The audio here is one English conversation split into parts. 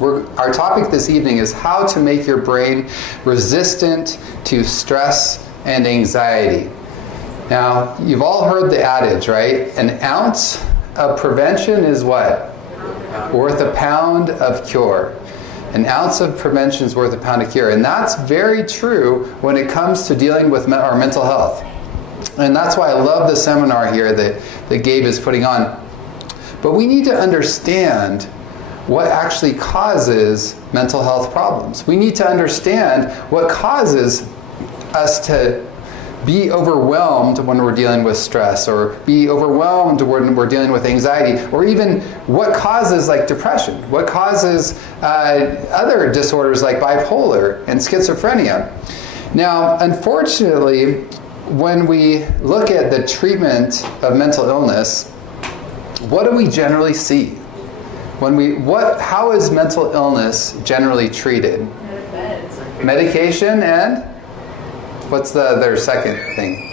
Our topic this evening is how to make your brain resistant to stress and anxiety. Now, you've all heard the adage, right? An ounce of prevention is what? Worth a pound of cure. An ounce of prevention is worth a pound of cure. And that's very true when it comes to dealing with our mental health. And that's why I love the seminar here that Gabe is putting on. But we need to understand what actually causes mental health problems. We need to understand what causes us to be overwhelmed when we're dealing with stress, or be overwhelmed when we're dealing with anxiety, or even what causes like depression, what causes other disorders like bipolar and schizophrenia. Now, unfortunately, when we look at the treatment of mental illness, what do we generally see? How is mental illness generally treated? Medication and what's their second thing?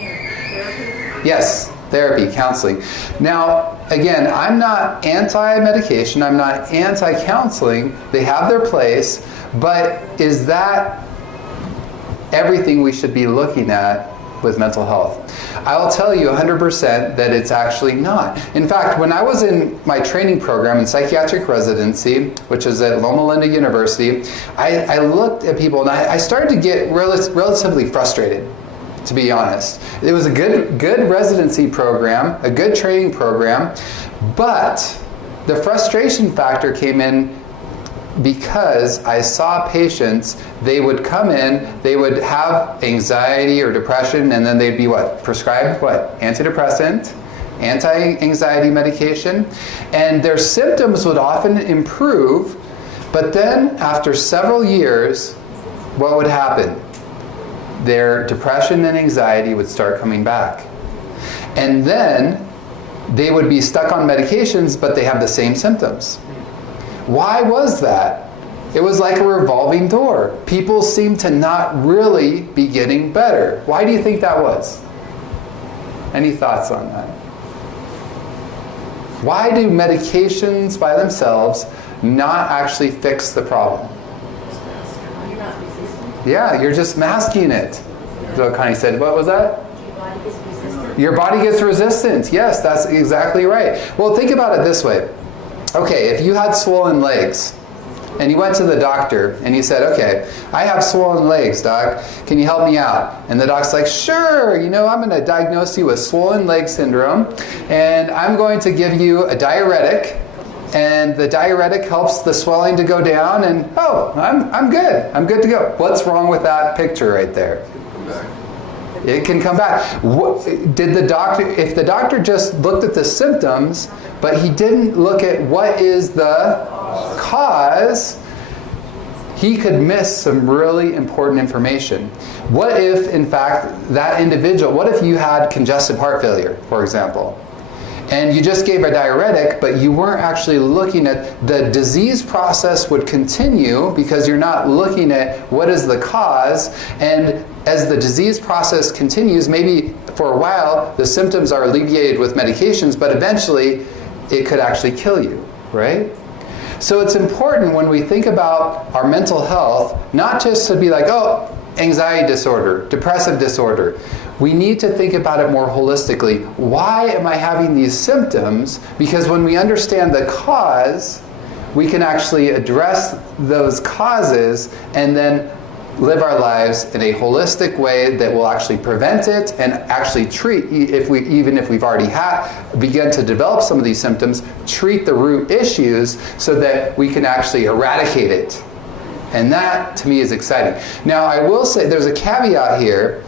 Therapy. Yes, therapy, counseling. Now, again, I'm not anti-medication, I'm not anti-counseling. They have their place, but is that everything we should be looking at with mental health? I will tell you 100% that it's actually not. In fact, when I was in my training program in psychiatric residency, which is at Loma Linda University, I looked at people and I started to get relatively frustrated, to be honest. It was a good residency program, a good training program, but the frustration factor came in because I saw patients, they would come in, they would have anxiety or depression, and then they'd be what? Prescribed what? Antidepressant, anti-anxiety medication, and their symptoms would often improve, but then after several years, what would happen? Their depression and anxiety would start coming back. And then they would be stuck on medications, but they have the same symptoms. Why was that? It was like a revolving door. People seemed to not really be getting better. Why do you think that was? Any thoughts on that? Why do medications by themselves not actually fix the problem? You're not resistant. Yeah, you're just masking it. So Connie said, what was that? Your body gets resistant. Your body gets resistant. Yes, that's exactly right. Well, think about it this way. Okay, if you had swollen legs and you went to the doctor and you said, okay, I have swollen legs, doc, can you help me out? And the doc's like, sure, I'm going to diagnose you with swollen leg syndrome, and I'm going to give you a diuretic, and the diuretic helps the swelling to go down, and I'm good to go. What's wrong with that picture right there? It can come back. If the doctor just looked at the symptoms, but he didn't look at what is the cause, he could miss some really important information. What if, in fact, that individual, what if you had congestive heart failure, for example, and you just gave a diuretic, but you weren't actually looking at the disease process would continue because you're not looking at what is the cause, and as the disease process continues, maybe for a while the symptoms are alleviated with medications, but eventually it could actually kill you, right? So it's important when we think about our mental health, not just to be like, oh, anxiety disorder, depressive disorder. We need to think about it more holistically. Why am I having these symptoms? Because when we understand the cause, we can actually address those causes and then live our lives in a holistic way that will actually prevent it and actually treat, even if we've already begun to develop some of these symptoms, treat the root issues so that we can actually eradicate it. And that, to me, is exciting. Now, I will say there's a caveat here.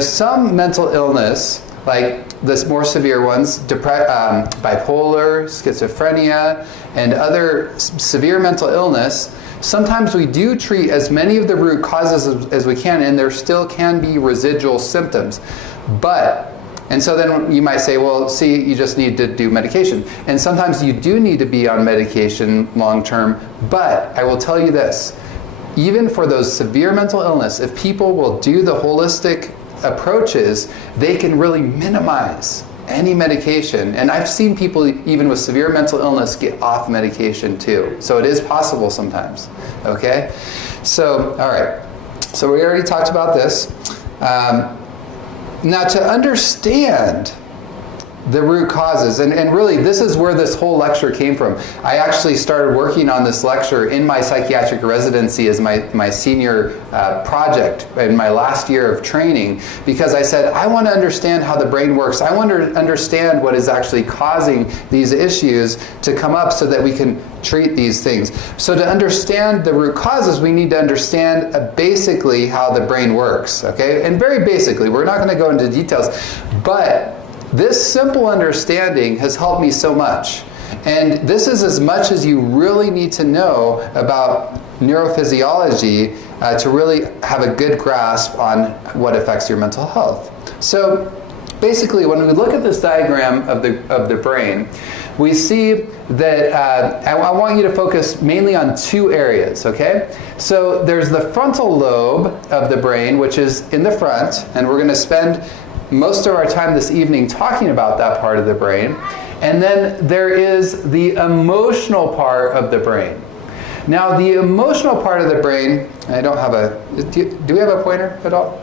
Some mental illness, like the more severe ones, bipolar, schizophrenia, and other severe mental illness, sometimes we do treat as many of the root causes as we can, and there still can be residual symptoms. And so then you might say, well, see, you just need to do medication. And sometimes you do need to be on medication long term, but I will tell you this, even for those severe mental illness, if people will do the holistic approaches, they can really minimize any medication. And I've seen people even with severe mental illness get off medication too. So it is possible sometimes. Okay? So, all right. So we already talked about this. Now to understand the root causes, and really this is where this whole lecture came from. I actually started working on this lecture in my psychiatric residency as my senior project in my last year of training, because I said, I want to understand how the brain works. I want to understand what is actually causing these issues to come up so that we can treat these things. So to understand the root causes, we need to understand basically how the brain works, okay? And very basically, we're not going to go into details, but this simple understanding has helped me so much. And this is as much as you really need to know about neurophysiology to really have a good grasp on what affects your mental health. So basically, when we look at this diagram of the brain, we see that I want you to focus mainly on two areas, okay? So there's the frontal lobe of the brain, which is in the front, and we're going to spend most of our time this evening talking about that part of the brain. And then there is the emotional part of the brain. Now, the emotional part of the brain, I don't have do we have a pointer at all?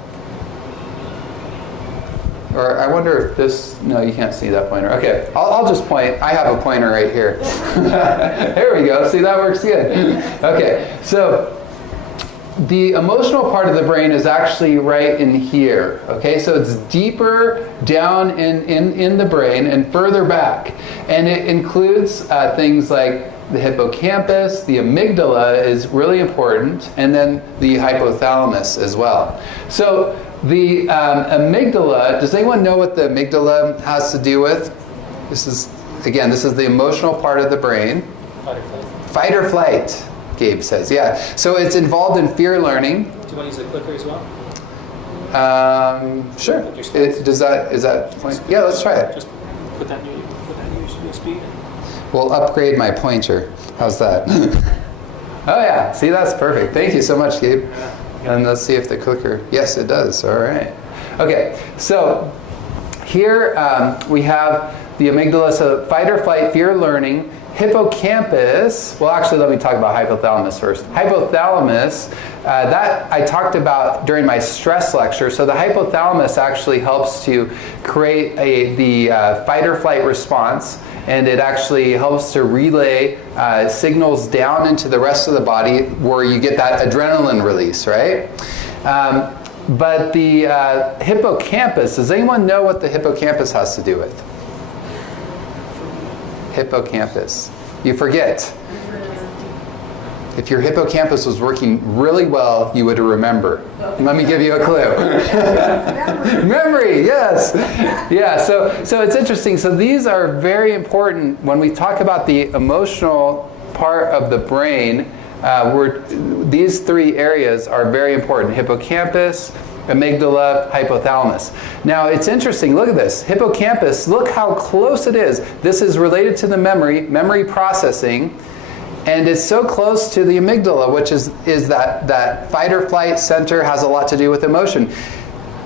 Or I wonder if this, no, you can't see that pointer. Okay, I'll just point. I have a pointer right here. There we go. See, that works good. Okay, so the emotional part of the brain is actually right in here, okay? So it's deeper down in the brain and further back. And it includes things like the hippocampus, the amygdala is really important, and then the hypothalamus as well. So the amygdala, does anyone know what the amygdala has to do with? This is the emotional part of the brain. Fight or flight. Fight or flight. Gabe says, yeah. So it's involved in fear learning. Do you want to use a clicker as well? Sure. Is that point? Yeah, let's try it. Just put that new speed. We'll upgrade my pointer. How's that? Oh yeah, see, that's perfect. Thank you so much, Gabe. Yeah. And let's see if the clicker, yes, it does. All right. Okay, so here we have the amygdala, so fight or flight, fear learning. Hippocampus, well actually let me talk about hypothalamus first. Hypothalamus, that I talked about during my stress lecture. So the hypothalamus actually helps to create the fight or flight response, and it actually helps to relay signals down into the rest of the body where you get that adrenaline release, right? But the hippocampus, does anyone know what the hippocampus has to do with? Hippocampus. You forget. If your hippocampus was working really well, you would remember. Let me give you a clue. Memory, yes. Yeah, so it's interesting. So these are very important when we talk about the emotional part of the brain. These three areas are very important. Hippocampus, amygdala, hypothalamus. Now it's interesting, look at this. Hippocampus, look how close it is. This is related to the memory processing, and it's so close to the amygdala, which is that fight or flight center, has a lot to do with emotion.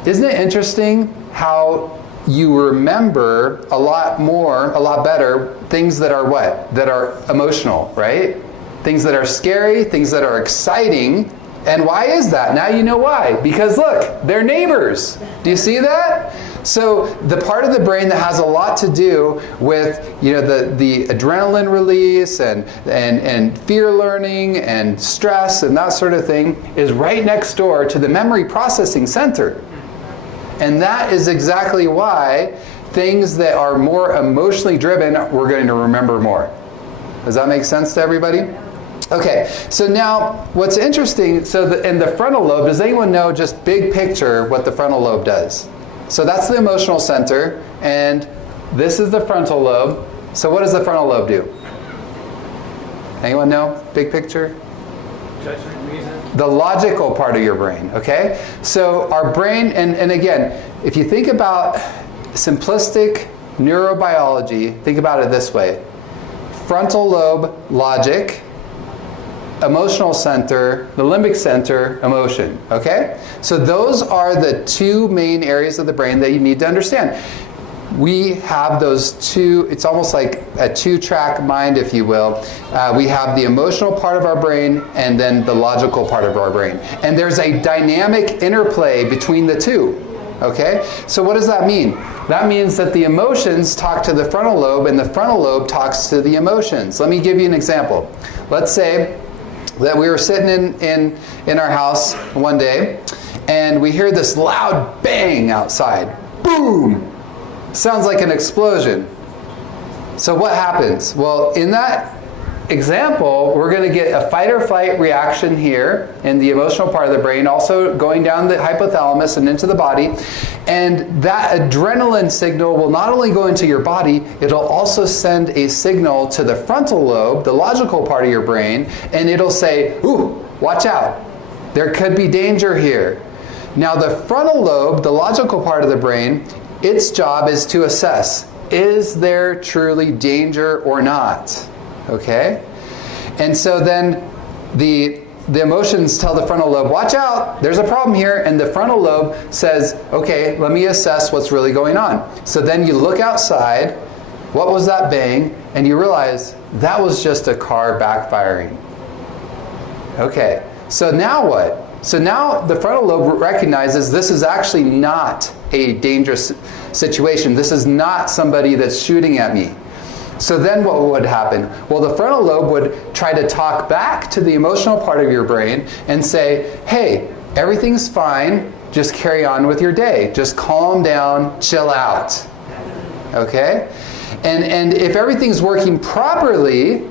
Isn't it interesting how you remember a lot better, things that are what? That are emotional, right? Things that are scary, things that are exciting. And why is that? Now you know why. Because look, they're neighbors. Do you see that? So the part of the brain that has a lot to do with, the adrenaline release and fear learning and stress and that sort of thing is right next door to the memory processing center. And that is exactly why things that are more emotionally driven, we're going to remember more. Does that make sense to everybody? Okay, so now what's interesting, in the frontal lobe, does anyone know, just big picture, what the frontal lobe does? So that's the emotional center, and this is the frontal lobe. So what does the frontal lobe do? Anyone know? Big picture? Judgment, reason. The logical part of your brain, okay? So our brain, and again, if you think about simplistic neurobiology, think about it this way. Frontal lobe, logic. Emotional center, the limbic center, emotion, okay? So those are the two main areas of the brain that you need to understand. we have those two, it's almost like a two-track mind, if you will. We have the emotional part of our brain and then the logical part of our brain. And there's a dynamic interplay between the two. Okay? So what does that mean? That means that the emotions talk to the frontal lobe and the frontal lobe talks to the emotions. Let me give you an example. Let's say that we were sitting in our house one day and we hear this loud bang outside. Boom! Sounds like an explosion. So what happens? Well, in that example, we're going to get a fight or flight reaction here in the emotional part of the brain, also going down the hypothalamus and into the body. And that adrenaline signal will not only go into your body, it'll also send a signal to the frontal lobe, the logical part of your brain, and it'll say, ooh, watch out. There could be danger here. Now the frontal lobe, the logical part of the brain, its job is to assess, is there truly danger or not? Okay? And so then the emotions tell the frontal lobe, watch out, there's a problem here. And the frontal lobe says, okay, let me assess what's really going on. So then you look outside, what was that bang? And you realize that was just a car backfiring. Okay, so now what? So now the frontal lobe recognizes this is actually not a dangerous situation. This is not somebody that's shooting at me. So then what would happen? Well, the frontal lobe would try to talk back to the emotional part of your brain and say, hey, everything's fine, just carry on with your day. Just calm down, chill out. Okay? And if everything's working properly,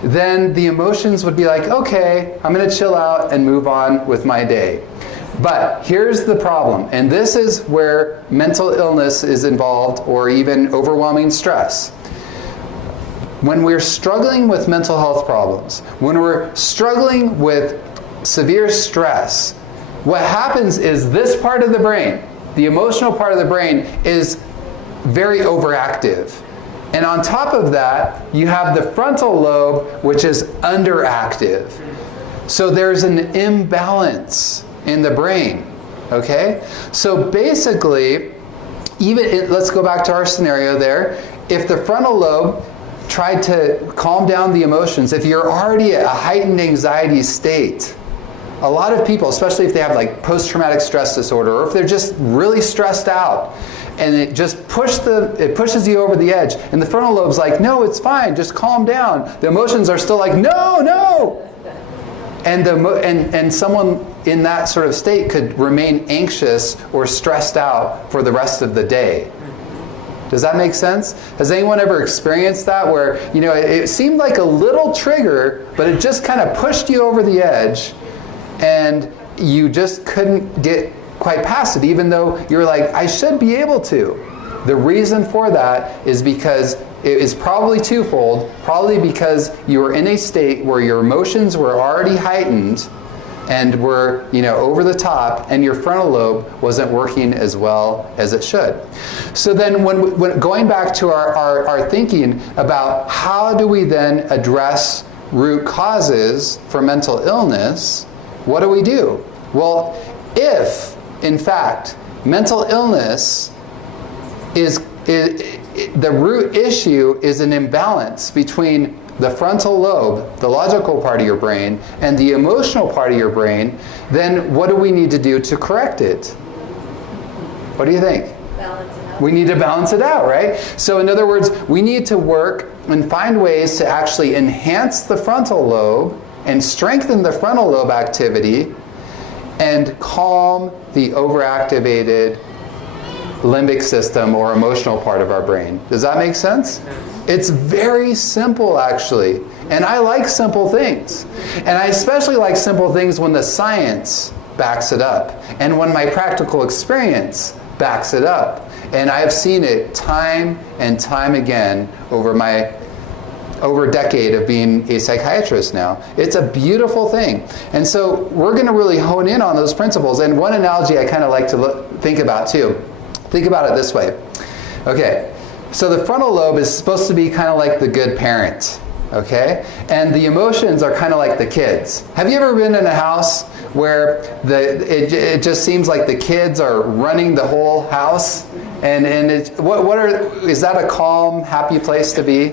then the emotions would be like, okay, I'm going to chill out and move on with my day. But here's the problem, and this is where mental illness is involved or even overwhelming stress. When we're struggling with mental health problems, when we're struggling with severe stress, what happens is this part of the brain, the emotional part of the brain, is very overactive. And on top of that, you have the frontal lobe, which is underactive. So there's an imbalance in the brain, okay? So basically, let's go back to our scenario there. If the frontal lobe tried to calm down the emotions, if you're already at a heightened anxiety state, a lot of people, especially if they have like post-traumatic stress disorder, or if they're just really stressed out, and it just pushes you over the edge, and the frontal lobe's like, no, it's fine, just calm down. The emotions are still like, no! And someone in that sort of state could remain anxious or stressed out for the rest of the day. Does that make sense? Has anyone ever experienced that where, it seemed like a little trigger, but it just kind of pushed you over the edge and you just couldn't get quite past it, even though you're like, I should be able to. The reason for that is because it is probably twofold. Probably because you were in a state where your emotions were already heightened and were, over the top, and your frontal lobe wasn't working as well as it should. So then when going back to our thinking about how do we then address root causes for mental illness, what do? Well, if, in fact, mental illness is the root issue is an imbalance between the frontal lobe, the logical part of your brain, and the emotional part of your brain, then what do we need to do to correct it? What do you think? Balance it out. We need to balance it out, right? So in other words, we need to work and find ways to actually enhance the frontal lobe and strengthen the frontal lobe activity and calm the overactivated limbic system or emotional part of our brain. Does that make sense? It's very simple, actually. And I like simple things. And I especially like simple things when the science backs it up and when my practical experience backs it up. And I've seen it time and time again over a decade of being a psychiatrist now. It's a beautiful thing. And so we're going to really hone in on those principles. And one analogy I kind of like to think about too. Think about it this way. Okay, so the frontal lobe is supposed to be kind of like the good parent, okay? And the emotions are kind of like the kids. Have you ever been in a house where it just seems like the kids are running the whole house And is that a calm, happy place to be?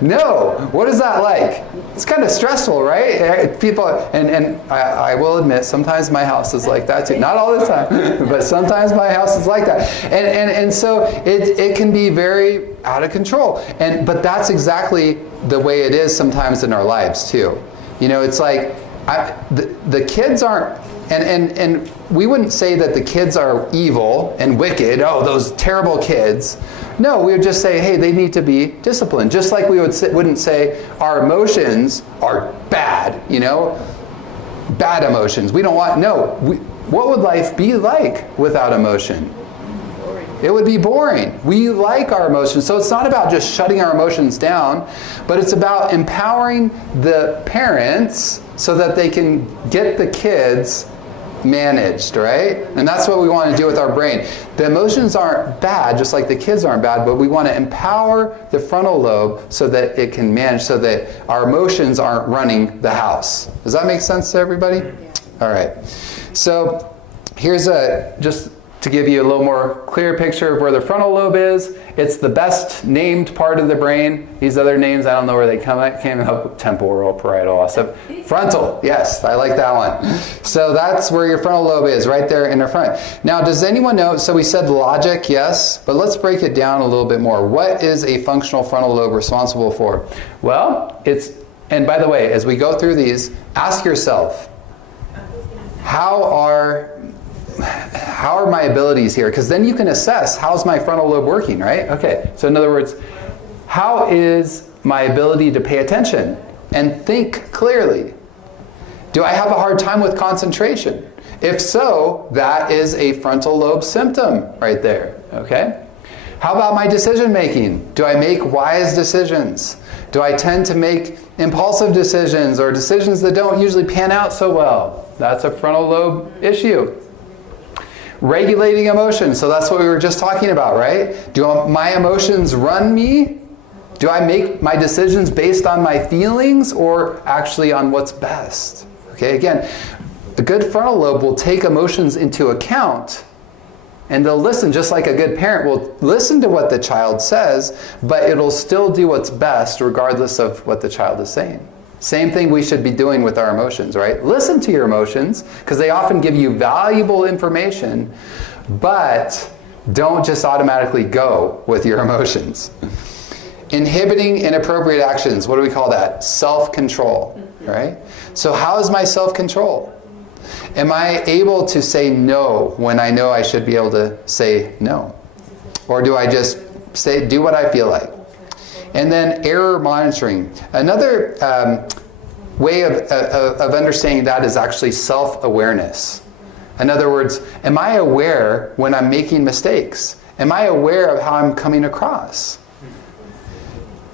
No. What is that like? It's kind of stressful, right? People, and I will admit, sometimes my house is like that too. Not all the time, but sometimes my house is like that. And so it can be very out of control. But that's exactly the way it is sometimes in our lives too. You know, it's like the kids aren't, and we wouldn't say that the kids are evil and wicked, oh, those terrible kids. No, we would just say, hey, they need to be disciplined. Just like we wouldn't say our emotions are bad, you know, bad emotions. We don't want, no. What would life be like without emotion? It would be boring. We like our emotions. So it's not about just shutting our emotions down, but it's about empowering the parents so that they can get the kids managed, right? And that's what we want to do with our brain. The emotions aren't bad, just like the kids aren't bad, but we want to empower the frontal lobe so that it can manage, so that our emotions aren't running the house. Does that make sense to everybody? Yeah. All right. So here's just to give you a little more clear picture of where the frontal lobe is. It's the best named part of the brain. These other names, I don't know where they came up. Temporal, parietal, also. Frontal, yes, I like that one. So that's where your frontal lobe is, right there in the front. Now, does anyone know, so we said logic, yes, but let's break it down a little bit more. What is a functional frontal lobe responsible for? Well, and by the way, as we go through these, ask yourself, how are my abilities here? Because then you can assess, how's my frontal lobe working, right? Okay, so in other words, how is my ability to pay attention and think clearly? Do I have a hard time with concentration? If so, that is a frontal lobe symptom right there, okay? How about my decision making? Do I make wise decisions? Do I tend to make impulsive decisions or decisions that don't usually pan out so well? That's a frontal lobe issue. Regulating emotions, so that's what we were just talking about, right? Do my emotions run me? Do I make my decisions based on my feelings or actually on what's best? Okay, again, a good frontal lobe will take emotions into account and they'll listen, just like a good parent will listen to what the child says, but it'll still do what's best regardless of what the child is saying. Same thing we should be doing with our emotions, right? Listen to your emotions, because they often give you valuable information, but don't just automatically go with your emotions. Inhibiting inappropriate actions, what do we call that? Self-control, right? So how is my self-control? Am I able to say no when I know I should be able to say no? Or do I just do what I feel like? And then error monitoring. Another way of understanding that is actually self-awareness. In other words, am I aware when I'm making mistakes? Am I aware of how I'm coming across?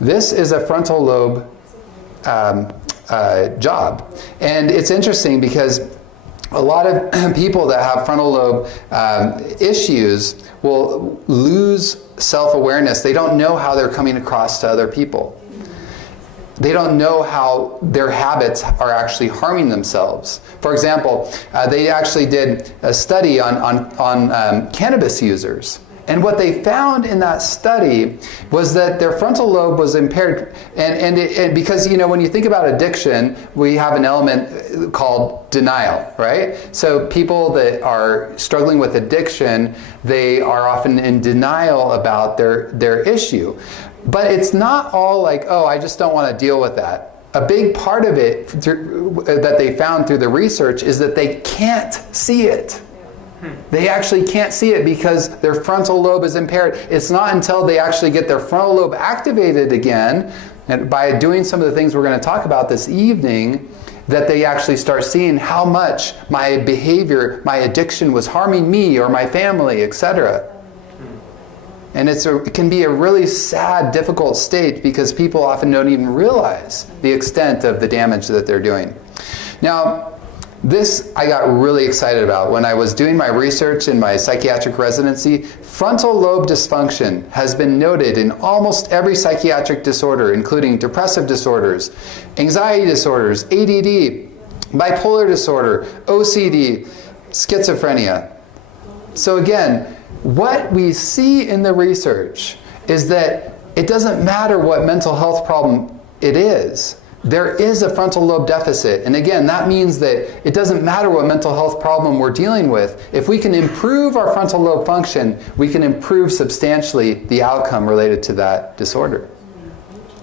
This is a frontal lobe job. And it's interesting because a lot of people that have frontal lobe issues will lose self-awareness. They don't know how they're coming across to other people. They don't know how their habits are actually harming themselves. For example, they actually did a study on cannabis users. And what they found in that study was that their frontal lobe was impaired. And because, you know, when you think about addiction, we have an element called denial, right? So people that are struggling with addiction, they are often in denial about their issue. But it's not all like, oh, I just don't want to deal with that. A big part of it that they found through the research is that they can't see it. They actually can't see it because their frontal lobe is impaired. It's not until they actually get their frontal lobe activated again, and by doing some of the things we're going to talk about this evening, that they actually start seeing how much my behavior, my addiction was harming me or my family, etc. And it can be a really sad, difficult state because people often don't even realize the extent of the damage that they're doing. Now, this I got really excited about. When I was doing my research in my psychiatric residency, frontal lobe dysfunction has been noted in almost every psychiatric disorder, including depressive disorders, anxiety disorders, ADD, bipolar disorder, OCD, schizophrenia. So again, what we see in the research is that it doesn't matter what mental health problem it is. There is a frontal lobe deficit. And again, that means that it doesn't matter what mental health problem we're dealing with. If we can improve our frontal lobe function, we can improve substantially the outcome related to that disorder.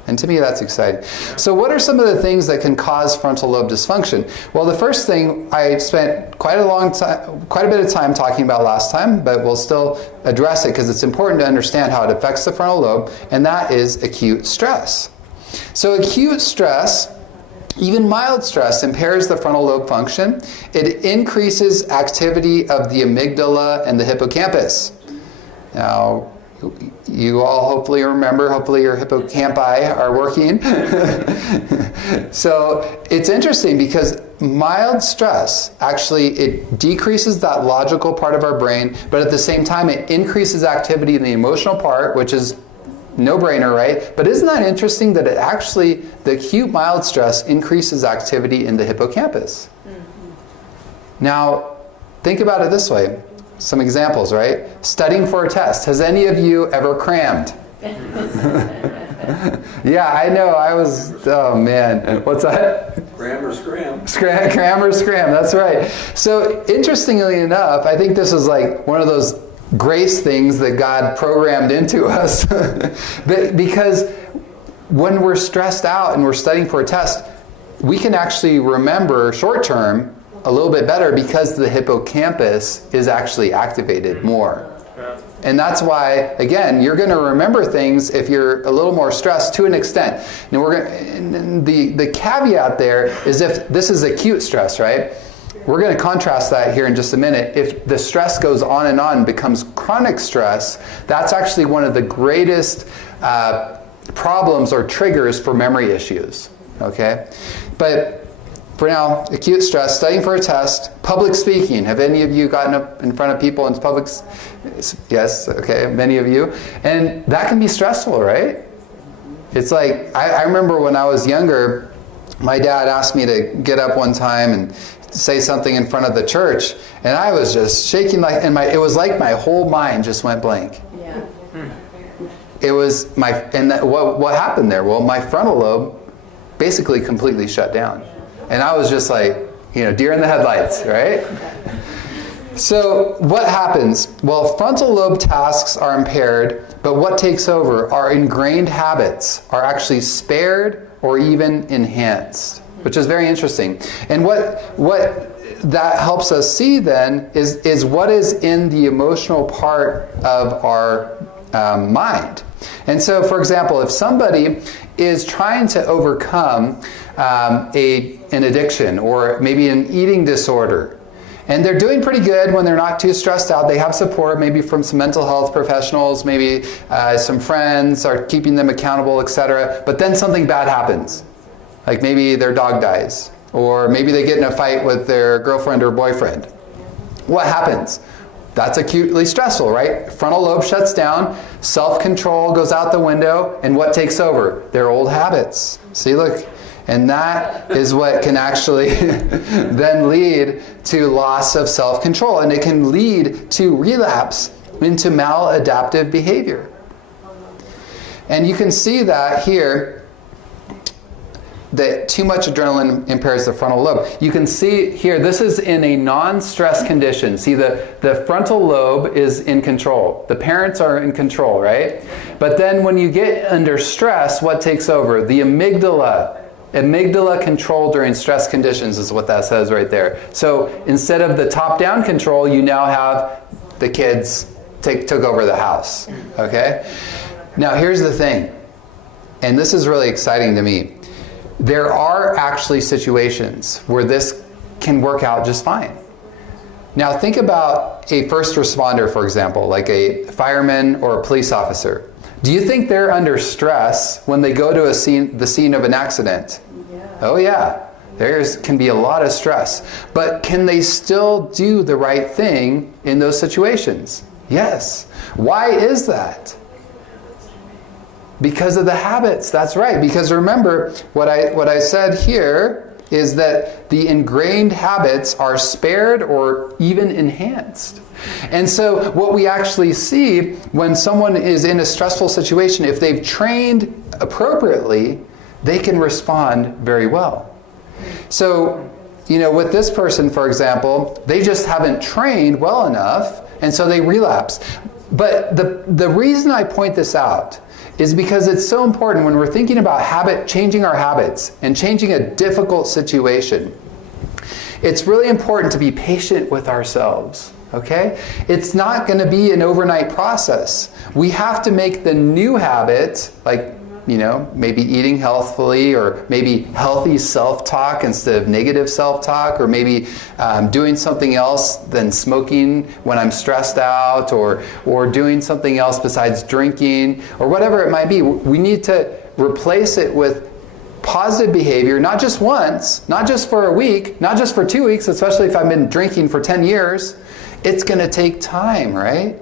And to me, that's exciting. So what are some of the things that can cause frontal lobe dysfunction? Well, the first thing I spent quite a bit of time talking about last time, but we'll still address it because it's important to understand how it affects the frontal lobe, and that is acute stress. So acute stress, even mild stress, impairs the frontal lobe function. It increases activity of the amygdala and the hippocampus. Now, you all hopefully remember, hopefully your hippocampi are working. So it's interesting because mild stress, actually it decreases that logical part of our brain, but at the same time it increases activity in the emotional part, which is no-brainer, right? But isn't that interesting that it actually, the acute mild stress increases activity in the hippocampus? Mm-hmm. Now, think about it this way. Some examples, right? Studying for a test. Has any of you ever crammed? Yeah, I know. Oh man. What's that? Cram or scram. Cram or scram, that's right. So interestingly enough, I think this is like one of those grace things that God programmed into us. Because when we're stressed out and we're studying for a test, we can actually remember short term a little bit better because the hippocampus is actually activated more. And that's why, again, you're going to remember things if you're a little more stressed to an extent. Now the caveat there is if this is acute stress, right? We're going to contrast that here in just a minute. If the stress goes on and becomes chronic stress, that's actually one of the greatest problems or triggers for memory issues. Okay? But for now, acute stress, studying for a test, public speaking. Have any of you gotten up in front of people in public? Yes, okay, many of you. And that can be stressful, right? It's like, I remember when I was younger, my dad asked me to get up one time and say something in front of the church, and I was just shaking it was like my whole mind just went blank. Yeah. It was what happened there? Well, my frontal lobe basically completely shut down. And I was just like, deer in the headlights, right? So what happens? Well, frontal lobe tasks are impaired, but what takes over? Our ingrained habits are actually spared or even enhanced, which is very interesting. And what that helps us see then is what is in the emotional part of our mind. And so, for example, if somebody is trying to overcome an addiction or maybe an eating disorder, and they're doing pretty good when they're not too stressed out, they have support maybe from some mental health professionals, maybe some friends are keeping them accountable, etc. But then something bad happens. Like maybe their dog dies, or maybe they get in a fight with their girlfriend or boyfriend. What happens? That's acutely stressful, right? Frontal lobe shuts down, self-control goes out the window, and what takes over? Their old habits. See, look. And that is what can actually then lead to loss of self-control. And it can lead to relapse into maladaptive behavior. And you can see that here, that too much adrenaline impairs the frontal lobe. You can see here, this is in a non-stress condition. See, the frontal lobe is in control. The parents are in control, right? But then when you get under stress, what takes over? The amygdala. Amygdala control during stress conditions is what that says right there. So instead of the top-down control, you now have the kids took over the house. Okay? Now here's the thing, and this is really exciting to me. There are actually situations where this can work out just fine. Now think about a first responder, for example, like a fireman or a police officer. Do you think they're under stress when they go to the scene of an accident? Yeah. Oh yeah, there can be a lot of stress. But can they still do the right thing in those situations? Yes. Why is that? Because of the habits. That's right. Because remember what I said here is that the ingrained habits are spared or even enhanced. And so what we actually see when someone is in a stressful situation, if they've trained appropriately, they can respond very well. So, with this person, for example, they just haven't trained well enough, and so they relapse. But the reason I point this out is because it's so important when we're thinking about changing our habits and changing a difficult situation. It's really important to be patient with ourselves, okay? It's not going to be an overnight process. We have to make the new habit, like, maybe eating healthfully, or maybe healthy self-talk instead of negative self-talk, or maybe doing something else than smoking when I'm stressed out, or doing something else besides drinking, or whatever it might be. We need to replace it with positive behavior, not just once, not just for a week, not just for 2 weeks, especially if I've been drinking for 10 years. It's going to take time, right?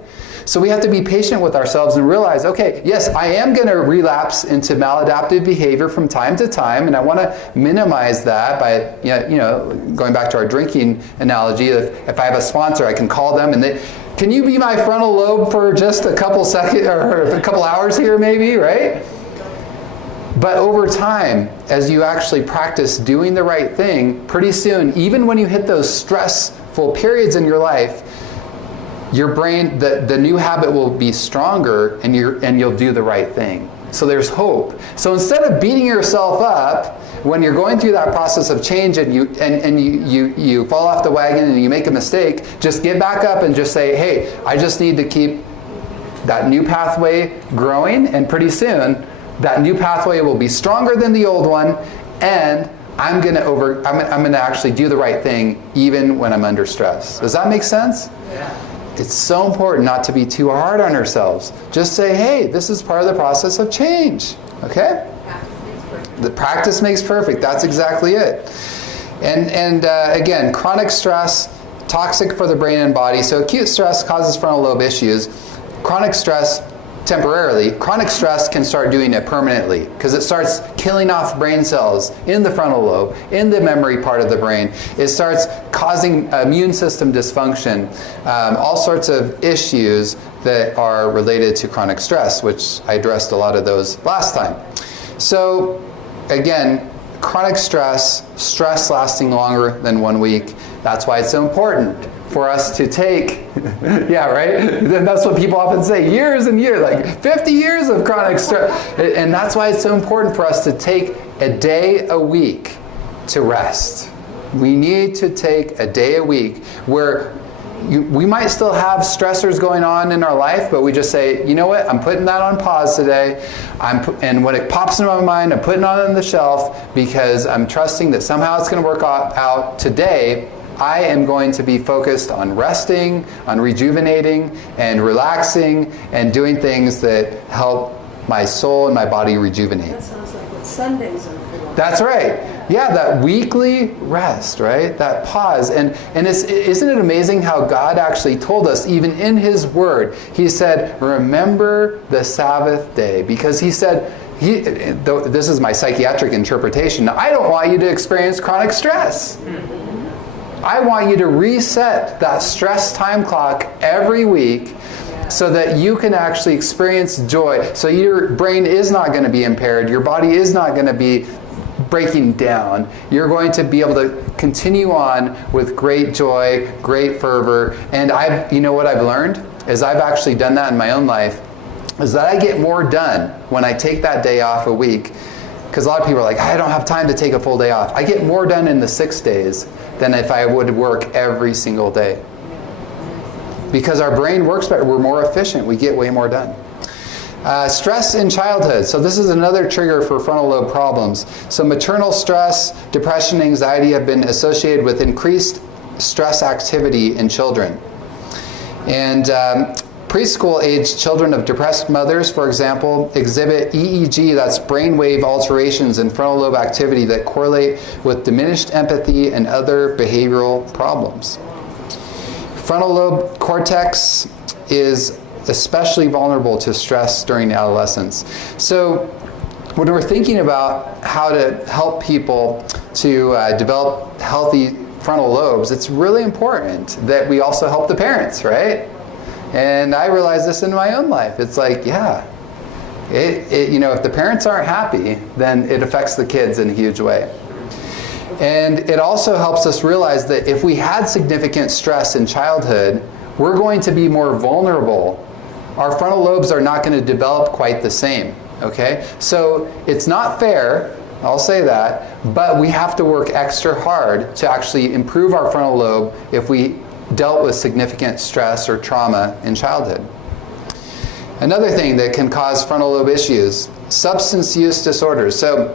So we have to be patient with ourselves and realize, okay, yes, I am going to relapse into maladaptive behavior from time to time, and I want to minimize that by, going back to our drinking analogy. If I have a sponsor, I can call them and can you be my frontal lobe for just a couple seconds or a couple hours here, maybe, right? But over time, as you actually practice doing the right thing, pretty soon, even when you hit those stressful periods in your life, your brain, the new habit will be stronger, and you'll do the right thing. So there's hope. So instead of beating yourself up when you're going through that process of change and you fall off the wagon and you make a mistake, just get back up and just say, hey, I just need to keep that new pathway growing, and pretty soon that new pathway will be stronger than the old one, and I'm going to actually do the right thing even when I'm under stress. Does that make sense? Yeah. It's so important not to be too hard on ourselves. Just say, hey, this is part of the process of change. Okay? The practice makes perfect. That's exactly it. And again, chronic stress, toxic for the brain and body. So acute stress causes frontal lobe issues. Chronic stress, temporarily. Chronic stress can start doing it permanently because it starts killing off brain cells in the frontal lobe, in the memory part of the brain. It starts causing immune system dysfunction, all sorts of issues that are related to chronic stress, which I addressed a lot of those last time. So again, chronic stress lasting longer than 1 week. That's why it's so important for us to take, yeah, right? That's what people often say, years and years, like 50 years of chronic stress. And that's why it's so important for us to take a day a week to rest. We need to take a day a week where we might still have stressors going on in our life, but we just say, you know what, I'm putting that on pause today. And when it pops into my mind, I'm putting it on the shelf because I'm trusting that somehow it's going to work out today. I am going to be focused on resting, on rejuvenating, and relaxing, and doing things that help my soul and my body rejuvenate. That sounds like what Sundays are for. That's right. Yeah, that weekly rest, right? That pause. And isn't it amazing how God actually told us, even in His Word, He said, remember the Sabbath day. Because He said, this is my psychiatric interpretation, I don't want you to experience chronic stress. I want you to reset that stress time clock every week so that you can actually experience joy. So your brain is not going to be impaired. Your body is not going to be breaking down. You're going to be able to continue on with great joy, great fervor. And you know what I've learned is I've actually done that in my own life, is that I get more done when I take that day off a week. Because a lot of people are like, I don't have time to take a full day off. I get more done in the 6 days than if I would work every single day. Because our brain works better. We're more efficient. We get way more done. Stress in childhood. So this is another trigger for frontal lobe problems. So maternal stress, depression, anxiety have been associated with increased stress activity in children. And preschool-aged children of depressed mothers, for example, exhibit EEG, that's brainwave alterations in frontal lobe activity that correlate with diminished empathy and other behavioral problems. Frontal lobe cortex is especially vulnerable to stress during adolescence. So when we're thinking about how to help people to develop healthy frontal lobes, it's really important that we also help the parents, right? And I realized this in my own life. It's like, yeah, if the parents aren't happy, then it affects the kids in a huge way. And it also helps us realize that if we had significant stress in childhood, we're going to be more vulnerable. Our frontal lobes are not going to develop quite the same, okay? So it's not fair, I'll say that, but we have to work extra hard to actually improve our frontal lobe if we dealt with significant stress or trauma in childhood. Another thing that can cause frontal lobe issues, substance use disorders. So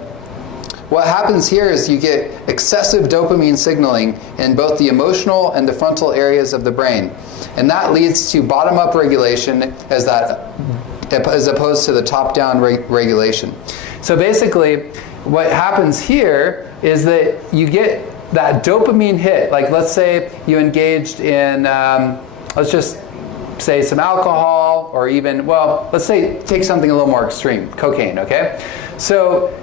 what happens here is you get excessive dopamine signaling in both the emotional and the frontal areas of the brain. And that leads to bottom-up regulation as opposed to the top-down regulation. So basically, what happens here is that you get that dopamine hit. Like let's say you engaged in, let's just say some alcohol, or even, well, let's say take something a little more extreme, cocaine, okay? So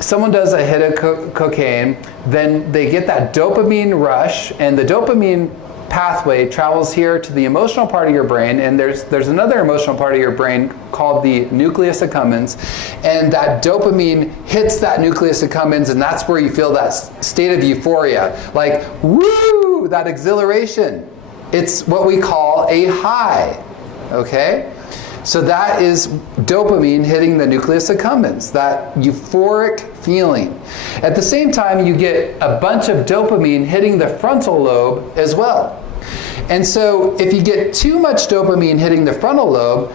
someone does a hit of cocaine, then they get that dopamine rush, and the dopamine pathway travels here to the emotional part of your brain, and there's another emotional part of your brain called the nucleus accumbens, and that dopamine hits that nucleus accumbens, and that's where you feel that state of euphoria, like, woo, that exhilaration. It's what we call a high, okay? So that is dopamine hitting the nucleus accumbens, that euphoric feeling. At the same time, you get a bunch of dopamine hitting the frontal lobe as well. And so if you get too much dopamine hitting the frontal lobe,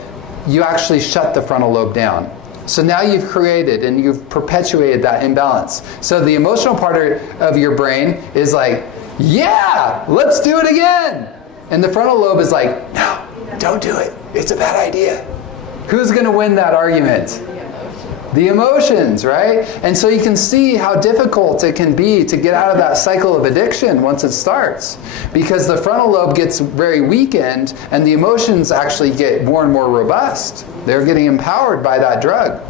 you actually shut the frontal lobe down. So now you've created and you've perpetuated that imbalance. So the emotional part of your brain is like, yeah, let's do it again. And the frontal lobe is like, no, don't do it. It's a bad idea. Who's going to win that argument? The emotions, right? And so you can see how difficult it can be to get out of that cycle of addiction once it starts. Because the frontal lobe gets very weakened and the emotions actually get more and more robust. They're getting empowered by that drug.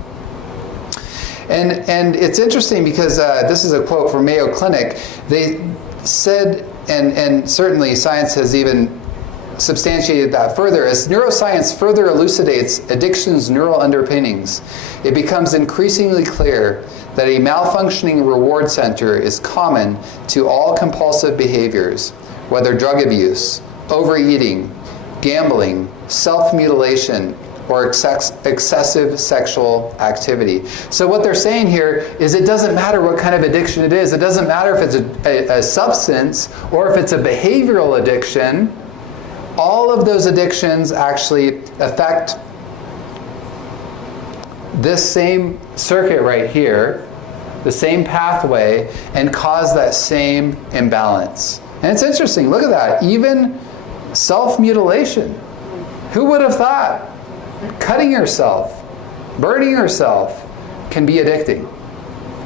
And it's interesting because this is a quote from Mayo Clinic. They said, and certainly science has even substantiated that further, as neuroscience further elucidates addiction's neural underpinnings, it becomes increasingly clear that a malfunctioning reward center is common to all compulsive behaviors, whether drug abuse, overeating, gambling, self-mutilation, or excessive sexual activity. So what they're saying here is it doesn't matter what kind of addiction it is. It doesn't matter if it's a substance or if it's a behavioral addiction. All of those addictions actually affect this same circuit right here, the same pathway, and cause that same imbalance. And it's interesting, look at that. Even self-mutilation. Who would have thought? Cutting yourself, burning yourself can be addicting.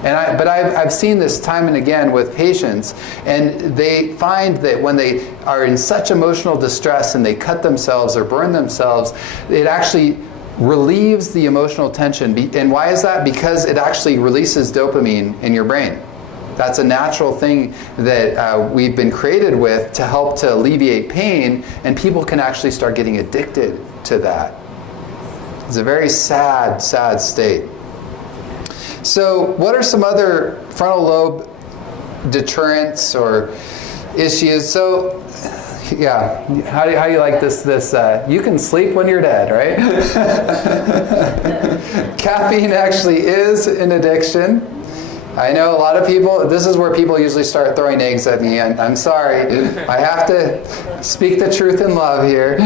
But I've seen this time and again with patients, and they find that when they are in such emotional distress and they cut themselves or burn themselves, it actually relieves the emotional tension. And why is that? Because it actually releases dopamine in your brain. That's a natural thing that we've been created with to help to alleviate pain, and people can actually start getting addicted to that. It's a very sad, sad state. So what are some other frontal lobe deterrents or issues? So, yeah, how do you like this? You can sleep when you're dead, right? Caffeine actually is an addiction. I know a lot of people, this is where people usually start throwing eggs at me. I'm sorry. I have to speak the truth in love here.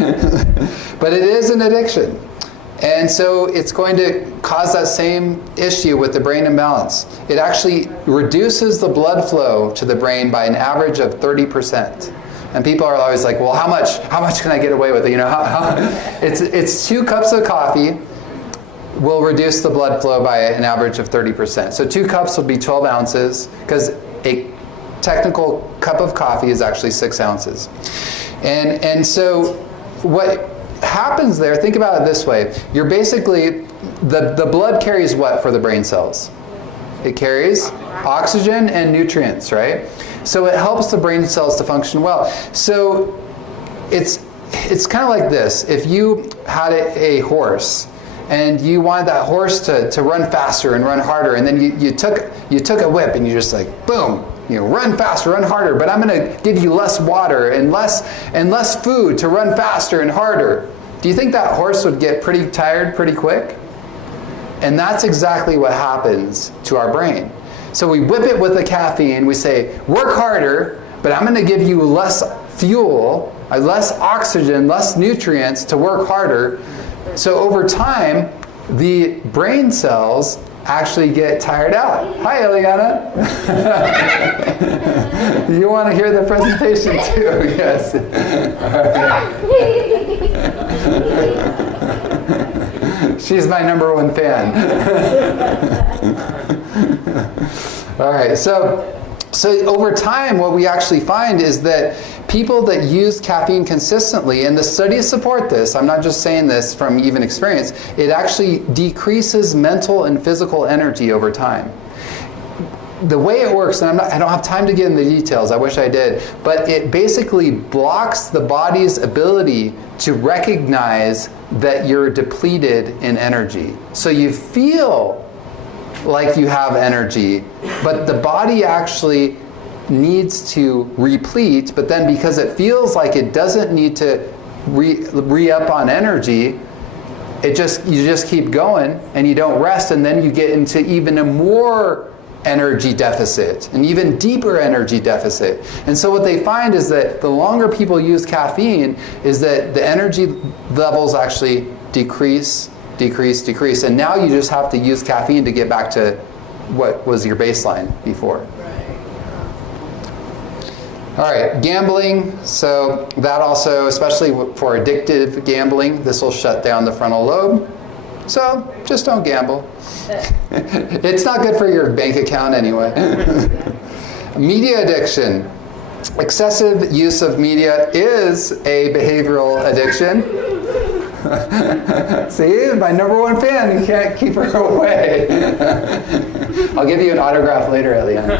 But it is an addiction. And so it's going to cause that same issue with the brain imbalance. It actually reduces the blood flow to the brain by an average of 30%. And people are always like, well, how much can I get away with it? You know, it's 2 cups of coffee will reduce the blood flow by an average of 30%. So 2 cups will be 12 ounces, because a technical cup of coffee is actually 6 ounces. And so what happens there, think about it this way. You're basically, the blood carries what for the brain cells? It carries oxygen and nutrients, right? So it helps the brain cells to function well. So it's kind of like this. If you had a horse and you wanted that horse to run faster and run harder, and then you took a whip and you just like, boom, run faster, run harder, but I'm going to give you less water and less food to run faster and harder. Do you think that horse would get pretty tired pretty quick? And that's exactly what happens to our brain. So we whip it with the caffeine. We say, work harder, but I'm going to give you less fuel, less oxygen, less nutrients to work harder. So over time, the brain cells actually get tired out. Hi, Eliana. You want to hear the presentation too? Yes. She's my #1 fan. All right, so over time, what we actually find is that people that use caffeine consistently, and the studies support this, I'm not just saying this from even experience, it actually decreases mental and physical energy over time. The way it works, and I don't have time to get into the details, I wish I did, but it basically blocks the body's ability to recognize that you're depleted in energy. So you feel like you have energy, but the body actually needs to replete, but then because it feels like it doesn't need to re-up on energy, you just keep going and you don't rest, and then you get into even a more energy deficit, an even deeper energy deficit. And so what they find is that the longer people use caffeine is that the energy levels actually decrease, and now you just have to use caffeine to get back to what was your baseline before. All right, gambling. So that also, especially for addictive gambling, this will shut down the frontal lobe. So just don't gamble. It's not good for your bank account anyway. Media addiction. Excessive use of media is a behavioral addiction. See, my #1 fan, you can't keep her away. I'll give you an autograph later, Eliana.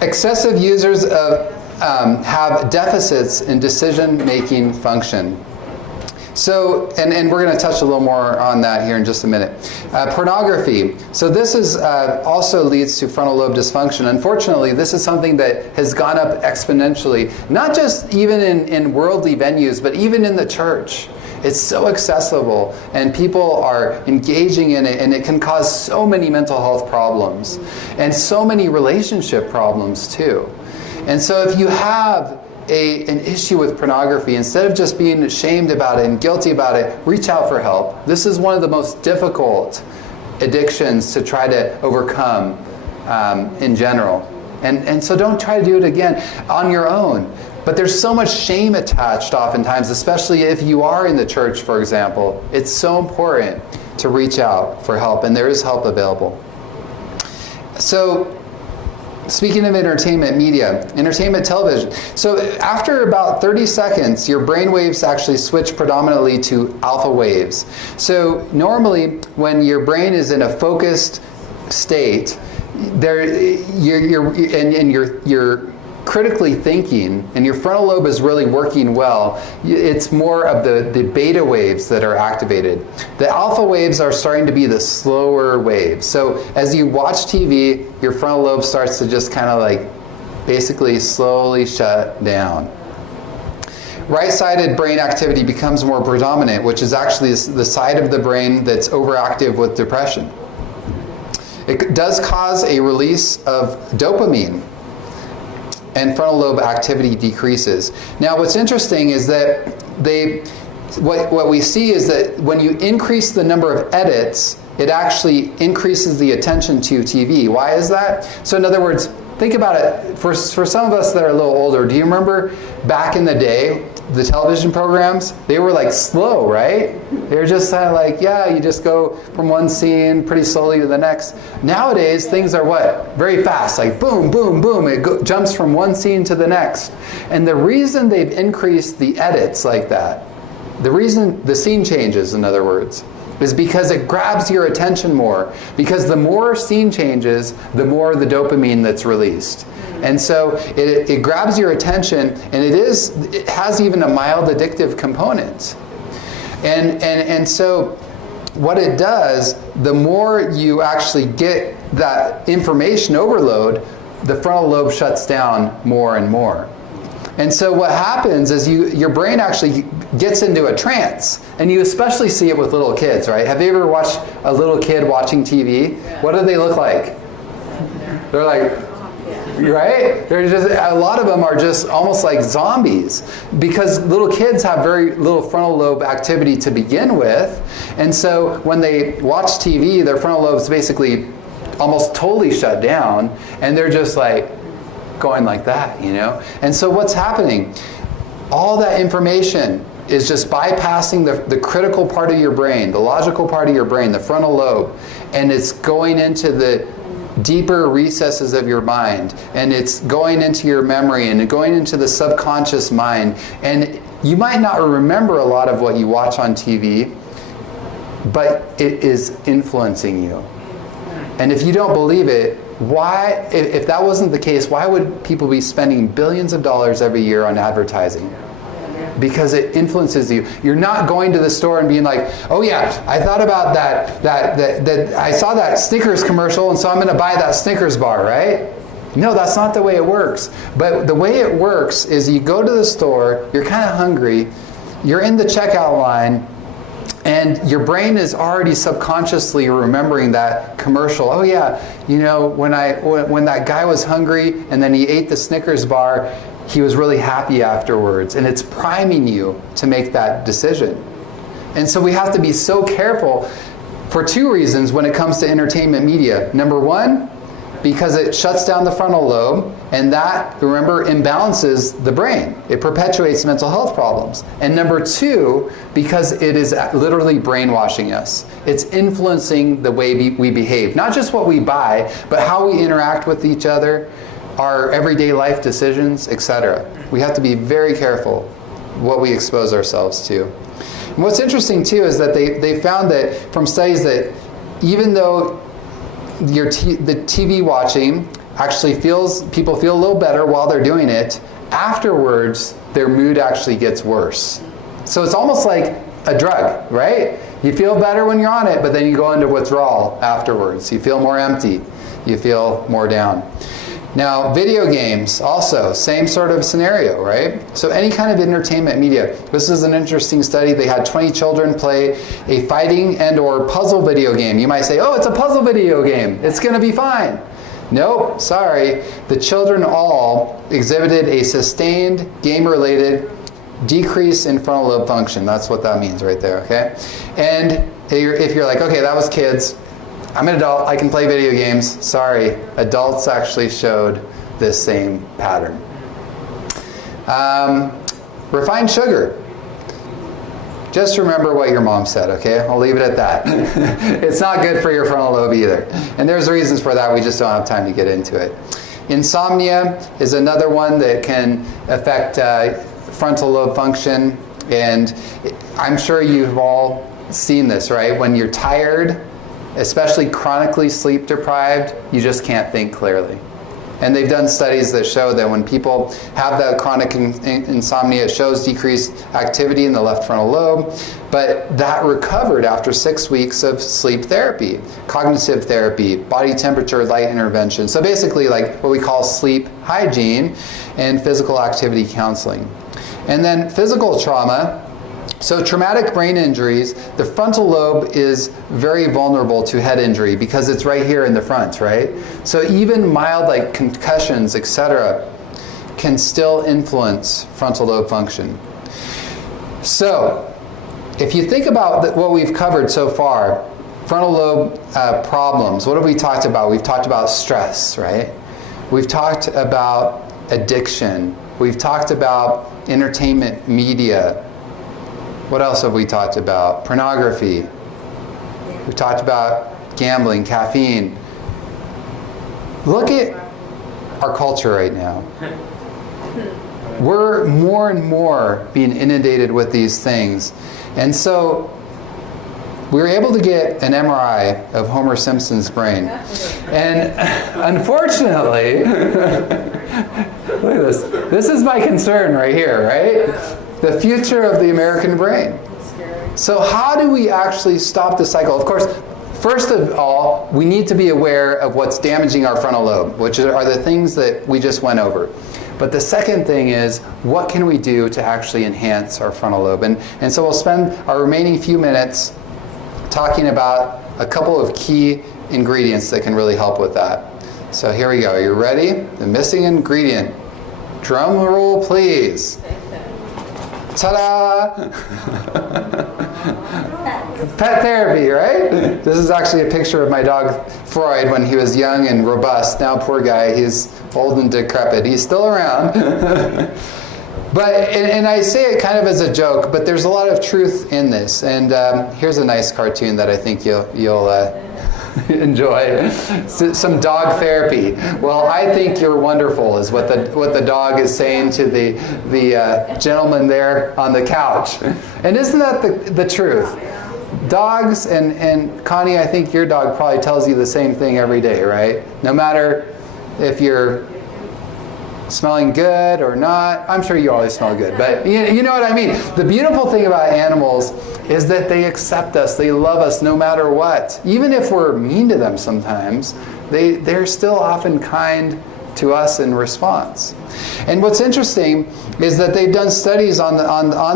Excessive users have deficits in decision-making function. So, and we're going to touch a little more on that here in just a minute. Pornography. So this is also leads to frontal lobe dysfunction. Unfortunately, this is something that has gone up exponentially, not just even in worldly venues, but even in the church. It's so accessible, and people are engaging in it, and it can cause so many mental health problems, and so many relationship problems too. And so if you have an issue with pornography, instead of just being ashamed about it and guilty about it, reach out for help. This is one of the most difficult addictions to try to overcome in general. And so don't try to do it again on your own. But there's so much shame attached oftentimes, especially if you are in the church, for example. It's so important to reach out for help, and there is help available. So, speaking of entertainment media, entertainment television. So after about 30 seconds, your brain waves actually switch predominantly to alpha waves. So normally, when your brain is in a focused state, you're critically thinking, and your frontal lobe is really working well. It's more of the beta waves that are activated. The alpha waves are starting to be the slower waves. So as you watch TV, your frontal lobe starts to just kind of like basically slowly shut down. Right-sided brain activity becomes more predominant, which is actually the side of the brain that's overactive with depression. It does cause a release of dopamine, and frontal lobe activity decreases. Now, what's interesting is that what we see is that when you increase the number of edits, it actually increases the attention to TV. Why is that? So in other words, think about it. For some of us that are a little older, do you remember back in the day, the television programs? They were like slow, right? They were just kind of like, yeah, you just go from one scene pretty slowly to the next. Nowadays, things are what? Very fast, like boom, boom, boom. It jumps from one scene to the next. And the reason they've increased the edits like that, the reason the scene changes, in other words, is because it grabs your attention more. Because the more scene changes, the more the dopamine that's released. And so it grabs your attention, and it has even a mild addictive component. And so what it does, the more you actually get that information overload, the frontal lobe shuts down more and more. And so what happens is your brain actually gets into a trance. And you especially see it with little kids, right? Have you ever watched a little kid watching TV? Yeah. What do they look like? They're like, right? They're just, a lot of them are just almost like zombies, because little kids have very little frontal lobe activity to begin with. And so when they watch TV, their frontal lobes basically almost totally shut down, and they're just like going like that, you know? And so what's happening? All that information is just bypassing the critical part of your brain, the logical part of your brain, the frontal lobe, and it's going into the deeper recesses of your mind, and it's going into your memory, and going into the subconscious mind. And you might not remember a lot of what you watch on TV, but it is influencing you. And if you don't believe it, why, if that wasn't the case, why would people be spending billions of dollars every year on advertising? Because it influences you. You're not going to the store and being like, oh yeah, I thought about that I saw that Snickers commercial, and so I'm going to buy that Snickers bar, right? No, that's not the way it works. But the way it works is you go to the store, you're kind of hungry, you're in the checkout line, and your brain is already subconsciously remembering that commercial. Oh yeah, you know, when that guy was hungry and then he ate the Snickers bar, he was really happy afterwards. And it's priming you to make that decision. And so we have to be so careful for two reasons when it comes to entertainment media. Number one, because it shuts down the frontal lobe, and that, remember, imbalances the brain. It perpetuates mental health problems. And number two, because it is literally brainwashing us. It's influencing the way we behave. Not just what we buy, but how we interact with each other, our everyday life decisions, etc. We have to be very careful what we expose ourselves to. And what's interesting too is that they found that from studies that even though the TV watching actually people feel a little better while they're doing it, afterwards their mood actually gets worse. So it's almost like a drug, right? You feel better when you're on it, but then you go into withdrawal afterwards. You feel more empty. You feel more down. Now, video games, also, same sort of scenario, right? So any kind of entertainment media. This is an interesting study. They had 20 children play a fighting and or puzzle video game. You might say, oh, it's a puzzle video game. It's going to be fine. Nope, sorry. The children all exhibited a sustained game-related decrease in frontal lobe function. That's what that means right there, okay? And if you're like, okay, that was kids. I'm an adult, I can play video games. Sorry, adults actually showed this same pattern. Refined sugar. Just remember what your mom said, okay? I'll leave it at that. It's not good for your frontal lobe either. And there's reasons for that, we just don't have time to get into it. Insomnia is another one that can affect frontal lobe function. And I'm sure you've all seen this, right? When you're tired, especially chronically sleep deprived, you just can't think clearly. And they've done studies that show that when people have that chronic insomnia, it shows decreased activity in the left frontal lobe, but that recovered after 6 weeks of sleep therapy, cognitive therapy, body temperature light intervention. So basically like what we call sleep hygiene and physical activity counseling. And then physical trauma. So traumatic brain injuries, the frontal lobe is very vulnerable to head injury because it's right here in the front, right? So even mild like concussions, etc., can still influence frontal lobe function. So if you think about what we've covered so far, frontal lobe problems, what have we talked about? We've talked about stress, right? We've talked about addiction. We've talked about entertainment media. What else have we talked about? Pornography. We've talked about gambling, caffeine. Look at our culture right now. We're more and more being inundated with these things. And so we were able to get an MRI of Homer Simpson's brain. And unfortunately, look at this. This is my concern right here, right? The future of the American brain. So how do we actually stop the cycle? Of course, first of all, we need to be aware of what's damaging our frontal lobe, which are the things that we just went over. But the second thing is, what can we do to actually enhance our frontal lobe? And so we'll spend our remaining few minutes talking about a couple of key ingredients that can really help with that. So here we go. Are you ready? The missing ingredient. Drum roll, please. Ta-da! Pet therapy, right? This is actually a picture of my dog Freud when he was young and robust. Now, poor guy, he's old and decrepit. He's still around. But, and I say it kind of as a joke, but there's a lot of truth in this. And here's a nice cartoon that I think you'll enjoy. Some dog therapy. Well, I think you're wonderful is what the dog is saying to the gentleman there on the couch. And isn't that the truth? Dogs, and Connie, I think your dog probably tells you the same thing every day, right? No matter if you're smelling good or not. I'm sure you always smell good, but you know what I mean. The beautiful thing about animals is that they accept us, they love us no matter what. Even if we're mean to them sometimes, they're still often kind to us in response. And what's interesting is that they've done studies on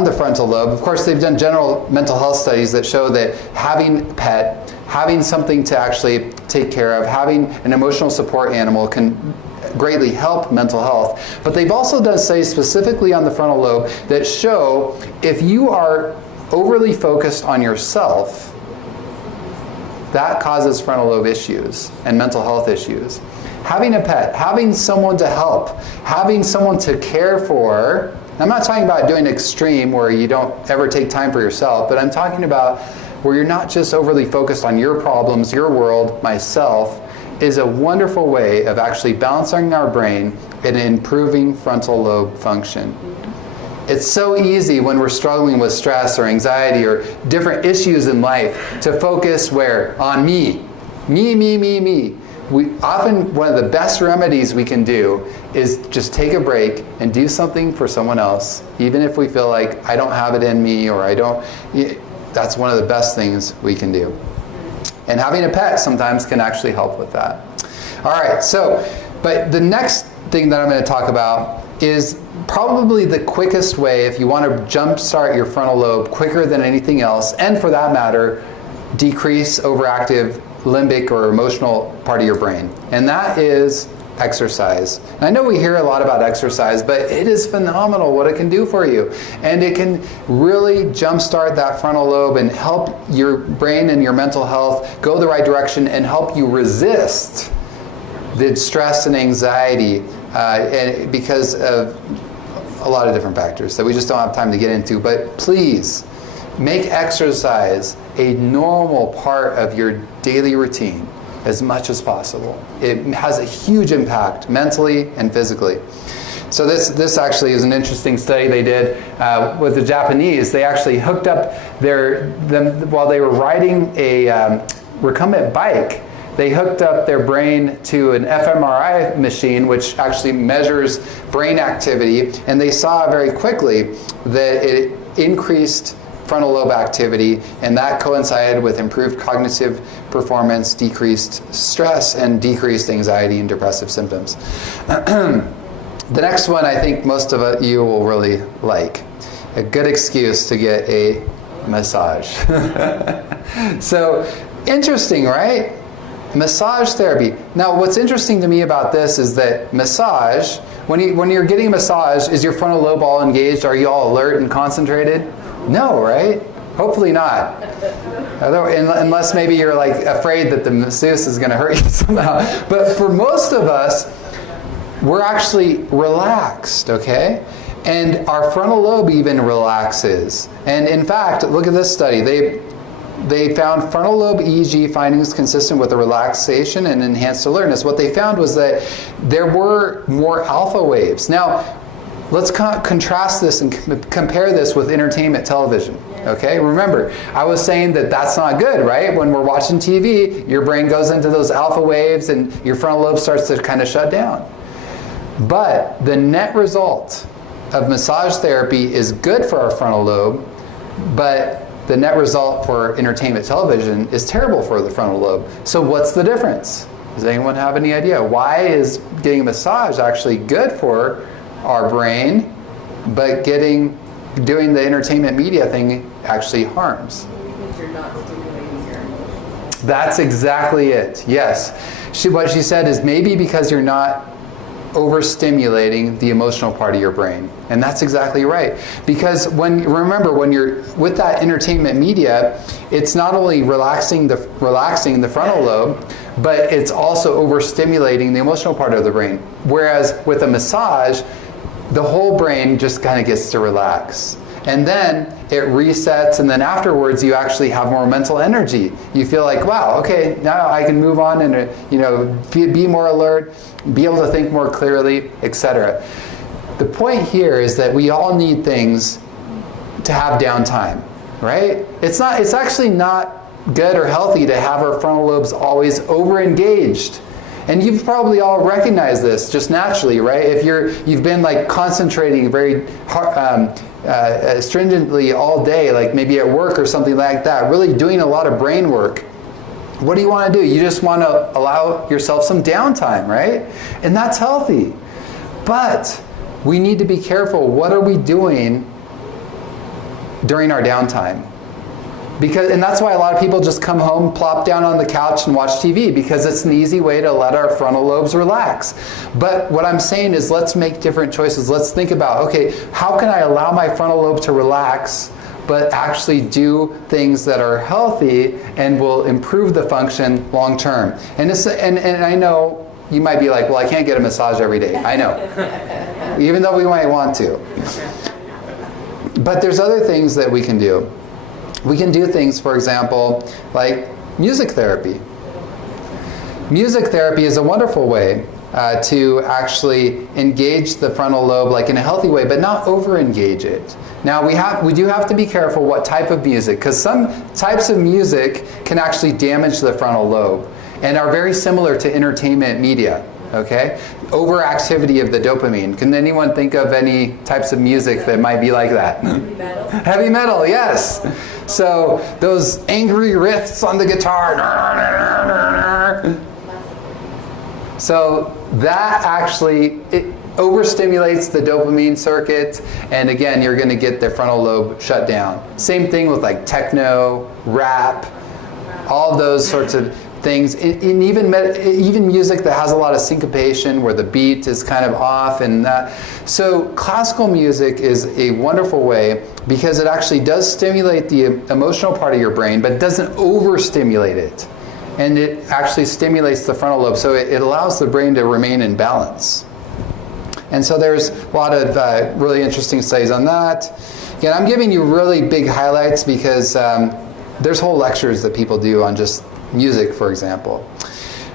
the frontal lobe. Of course, they've done general mental health studies that show that having a pet, having something to actually take care of, having an emotional support animal can greatly help mental health. But they've also done studies specifically on the frontal lobe that show if you are overly focused on yourself, that causes frontal lobe issues and mental health issues. Having a pet, having someone to help, having someone to care for. I'm not talking about doing extreme where you don't ever take time for yourself, but I'm talking about where you're not just overly focused on your problems, your world, myself, is a wonderful way of actually balancing our brain and improving frontal lobe function. It's so easy when we're struggling with stress or anxiety or different issues in life to focus where? On me. Me. Often one of the best remedies we can do is just take a break and do something for someone else, even if we feel like I don't have it in me or I don't. That's one of the best things we can do. And having a pet sometimes can actually help with that. All right, but the next thing that I'm going to talk about is probably the quickest way if you want to jumpstart your frontal lobe quicker than anything else, and for that matter, decrease overactive limbic or emotional part of your brain. And that is exercise. And I know we hear a lot about exercise, but it is phenomenal what it can do for you. And it can really jumpstart that frontal lobe and help your brain and your mental health go the right direction and help you resist the stress and anxiety and because of a lot of different factors that we just don't have time to get into. But please, make exercise a normal part of your daily routine as much as possible. It has a huge impact mentally and physically. So this actually is an interesting study they did with the Japanese. They actually hooked up them while they were riding a recumbent bike. They hooked up their brain to an fMRI machine, which actually measures brain activity, and they saw very quickly that it increased frontal lobe activity, and that coincided with improved cognitive performance, decreased stress, and decreased anxiety and depressive symptoms. The next one I think most of you will really like. A good excuse to get a massage. So, interesting, right? Massage therapy. Now, what's interesting to me about this is that massage, when you're getting a massage, is your frontal lobe all engaged? Are you all alert and concentrated? No, right? Hopefully not. Unless maybe you're like afraid that the masseuse is going to hurt you somehow. But for most of us, we're actually relaxed, okay? And our frontal lobe even relaxes. And in fact, look at this study. They found frontal lobe EEG findings consistent with the relaxation and enhanced alertness. What they found was that there were more alpha waves. Now, let's contrast this and compare this with entertainment television. Okay, remember, I was saying that that's not good, right? When we're watching TV, your brain goes into those alpha waves and your frontal lobe starts to kind of shut down. But the net result of massage therapy is good for our frontal lobe, but the net result for entertainment television is terrible for the frontal lobe. So what's the difference? Does anyone have any idea? Why is getting a massage actually good for our brain, but doing the entertainment media thing actually harms? Because you're not stimulating your emotions. That's exactly it. Yes. What she said is maybe because you're not overstimulating the emotional part of your brain. And that's exactly right. Because remember, when you're with that entertainment media, it's not only relaxing the frontal lobe, but it's also overstimulating the emotional part of the brain. Whereas with a massage, the whole brain just kind of gets to relax. And then it resets, and then afterwards you actually have more mental energy. You feel like, wow, okay, now I can move on and be more alert, be able to think more clearly, etc. The point here is that we all need things to have downtime, right? It's actually not good or healthy to have our frontal lobes always over-engaged. And you've probably all recognized this just naturally, right? If you've been like concentrating very stringently all day, like maybe at work or something like that, really doing a lot of brain work, what do you want to do? You just want to allow yourself some downtime, right? And that's healthy. But we need to be careful. What are we doing during our downtime? And that's why a lot of people just come home, plop down on the couch and watch TV, because it's an easy way to let our frontal lobes relax. But what I'm saying is, let's make different choices. Let's think about, okay, how can I allow my frontal lobe to relax, but actually do things that are healthy and will improve the function long term? And I know you might be like, well, I can't get a massage every day. I know, even though we might want to. But there's other things that we can do. We can do things, for example, like music therapy. Music therapy is a wonderful way to actually engage the frontal lobe, like in a healthy way, but not over-engage it. Now we do have to be careful what type of music, because some types of music can actually damage the frontal lobe and are very similar to entertainment media. Okay? Overactivity of the dopamine. Can anyone think of any types of music that might be like that? Heavy metal. Heavy metal, yes. So those angry riffs on the guitar. So that actually, it overstimulates the dopamine circuit, and again, you're going to get the frontal lobe shut down. Same thing with like techno, rap, all those sorts of things, in even music that has a lot of syncopation where the beat is kind of off and that. So classical music is a wonderful way because it actually does stimulate the emotional part of your brain, but it doesn't overstimulate it. And it actually stimulates the frontal lobe, so it allows the brain to remain in balance. And so there's a lot of really interesting studies on that. Again, I'm giving you really big highlights because there's whole lectures that people do on just music, for example.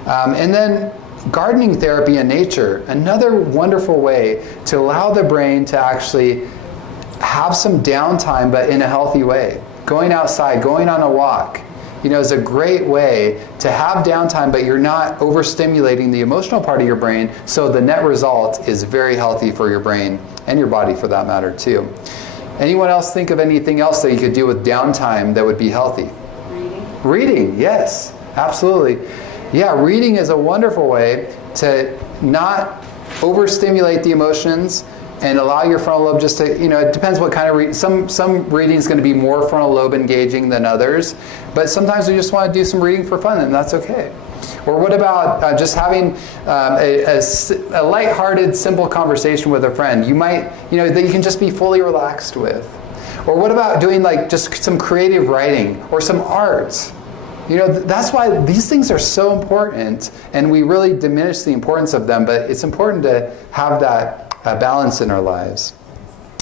And then gardening therapy in nature, another wonderful way to allow the brain to actually have some downtime, but in a healthy way. Going outside, going on a walk, is a great way to have downtime, but you're not overstimulating the emotional part of your brain, so the net result is very healthy for your brain and your body for that matter too. Anyone else think of anything else that you could do with downtime that would be healthy? Reading, yes, absolutely. Yeah, reading is a wonderful way to not overstimulate the emotions and allow your frontal lobe just to, it depends what kind of reading. Some reading is going to be more frontal lobe engaging than others, but sometimes we just want to do some reading for fun, and that's okay. Or what about just having a lighthearted, simple conversation with a friend? You might, that you can just be fully relaxed with. Or what about doing like just some creative writing or some art? That's why these things are so important, and we really diminish the importance of them, but it's important to have that balance in our lives.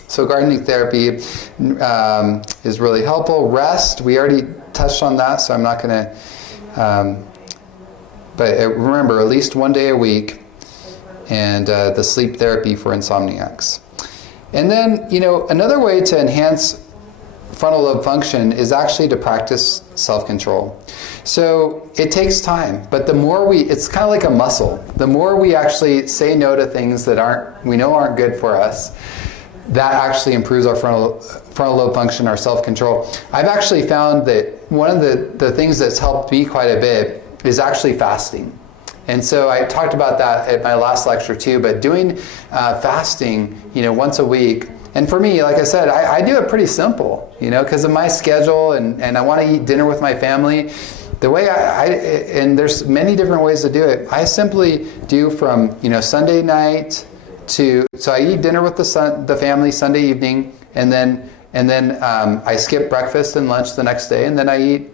So gardening therapy is really helpful. Rest, we already touched on that, so I'm not going to, but remember, at least one day a week, and the sleep therapy for insomniacs. And then, another way to enhance frontal lobe function is actually to practice self-control. So it takes time, but the more it's kind of like a muscle. The more we actually say no to things that we know aren't good for us, that actually improves our frontal lobe function, our self-control. I've actually found that one of the things that's helped me quite a bit is actually fasting. And so I talked about that at my last lecture too, but doing fasting, once a week. And for me, like I said, I do it pretty simple, because of my schedule and I want to eat dinner with my family. The way and there's many different ways to do it. I simply do from, Sunday night so I eat dinner with the family Sunday evening, and then I skip breakfast and lunch the next day, and then I eat